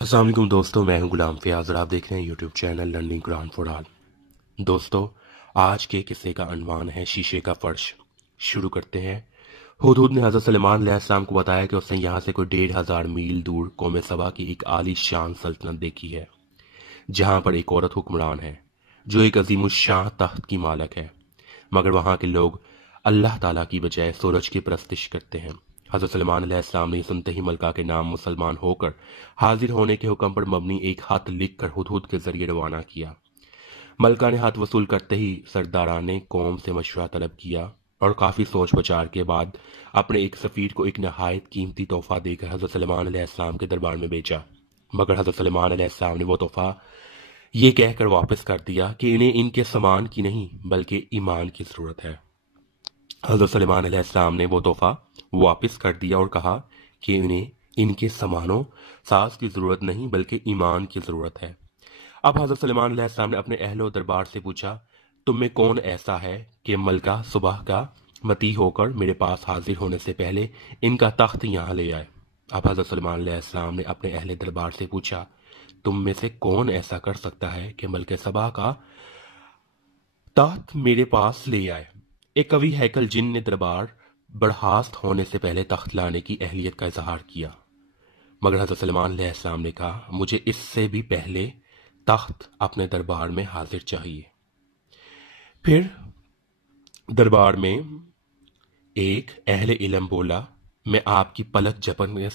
अस्सलाम वालेकुम दोस्तों, मैं हूं गुलाम फयाज और आप देख रहे हैं YouTube channel learning Quran for all. दोस्तों, आज के किस्से का अनवान है शीशे का फर्श। शुरू करते हैं। हुदहुद ने हज़रत सलेमान अलैहिस्सलाम को बताया कि उसने यहाँ से कोई 1500 मील दूर कौम सबा की एक आली शान सल्तनत देखी है, जहाँ पर एक औरत हुक्मरान है जो एक अजीमुश्शान तख्त की मालक है, मगर वहाँ के लोग अल्लाह ताला की बजाय सूरज की परस्तिश करते हैं। हज़रत सलेमान अलैहिस्सलाम ने सुनते ही मलका के नाम मुसलमान होकर हाजिर होने के हुक्म पर मबनी एक खत लिखकर हुदहुद के जरिए रवाना किया। मलका ने हाथ वसूल करते ही सरदाराने कौम से मशवरा तलब किया और काफ़ी सोच विचार के बाद अपने एक सफ़ीर को एक नहायत कीमती तोहफा देकर हज़रत सलेमान अलैहिस्सलाम के दरबार में भेजा, मगर हज़रत सलेमान अलैहिस्सलाम ने वो तोहफा ये कहकर वापस कर दिया कि इन्हें इनके सामान की नहीं बल्कि ईमान की ज़रूरत है। हज़रत सलेमान अलैहिस्सलाम ने वो तोहफा वापस कर दिया और कहा कि इन्हें इनके सामानों साज की ज़रूरत नहीं बल्कि ईमान की ज़रूरत है। अब हज़रत सलेमान अलैहिस्सलाम ने अपने अहलो दरबार से पूछा, तुम में कौन ऐसा है कि मलका सुबह का मती होकर मेरे पास हाजिर होने से पहले इनका तख्त यहाँ ले आए। अब हज़रत सलेमान अलैहिस्सलाम ने अपने अहले दरबार से पूछा, तुम में से कौन ऐसा कर सकता है कि मलके सबा का तख्त मेरे पास ले आए। एक कवि हैकल जिन ने दरबार बर्खास्त होने से पहले तख्त लाने की अहलियत का इजहार किया, मगर हज़रत सलेमान अलैहिस्सलाम ने कहा, मुझे इससे भी पहले तख्त अपने दरबार में हाजिर चाहिए। फिर दरबार में एक अहले इल्म बोला, मैं आपकी पलक झपकने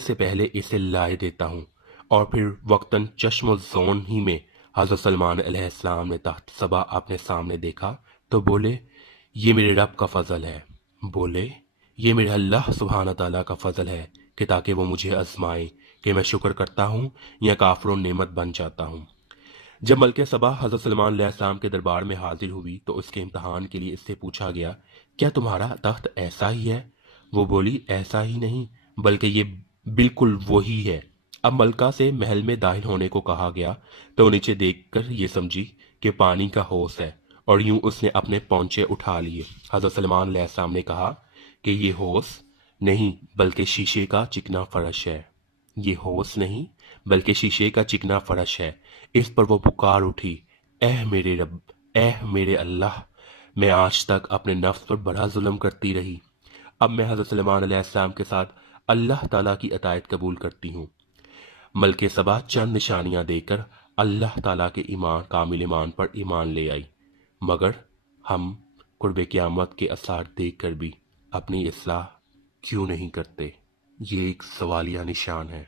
से पहले इसे लाए देता हूँ। और फिर वक्तन चश्म जोन ही में हज़रत सलमान अलैहिस्सलाम ने तख्त सबा अपने सामने देखा तो बोले, ये मेरे रब का फजल है। बोले, ये मेरे अल्लाह सुब्हान ताला का फजल है कि ताकि वो मुझे आजमाए कि मैं शुक्र करता हूँ या काफिरों नेमत बन जाता हूँ। जब मलके सबा हज़रत सलमान अलैहिस्सलाम के दरबार में हाजिर हुई तो उसके इम्तहान के लिए इससे पूछा गया, क्या तुम्हारा तख्त ऐसा ही है? वो बोली, ऐसा ही नहीं बल्कि ये बिल्कुल वही है। अब मलका से महल में दाखिल होने को कहा गया तो नीचे देखकर ये समझी कि पानी का होश है और यूं उसने अपने पौंचे उठा लिए। हज़रत सलमान अलैहिस्सलाम ने कहा कि ये होश नहीं बल्कि शीशे का चिकना फर्श है। ये होश नहीं बल्कि शीशे का चिकना फर्श है। इस पर वो पुकार उठी, ऐ मेरे रब, ऐ मेरे अल्लाह, मैं आज तक अपने नफ्स पर बड़ा जुल्म करती रही। अब मैं हज़रत सलेमान अलैहिस्सलाम के साथ अल्लाह ताला की अतायत कबूल करती हूँ। मलके सबा चंद निशानियां देकर अल्लाह ताला के कामिल ईमान पर ईमान ले आई, मगर हम कुर्बे क़यामत के आसार देखकर भी अपनी इस्लाह क्यों नहीं करते? ये एक सवालिया निशान है।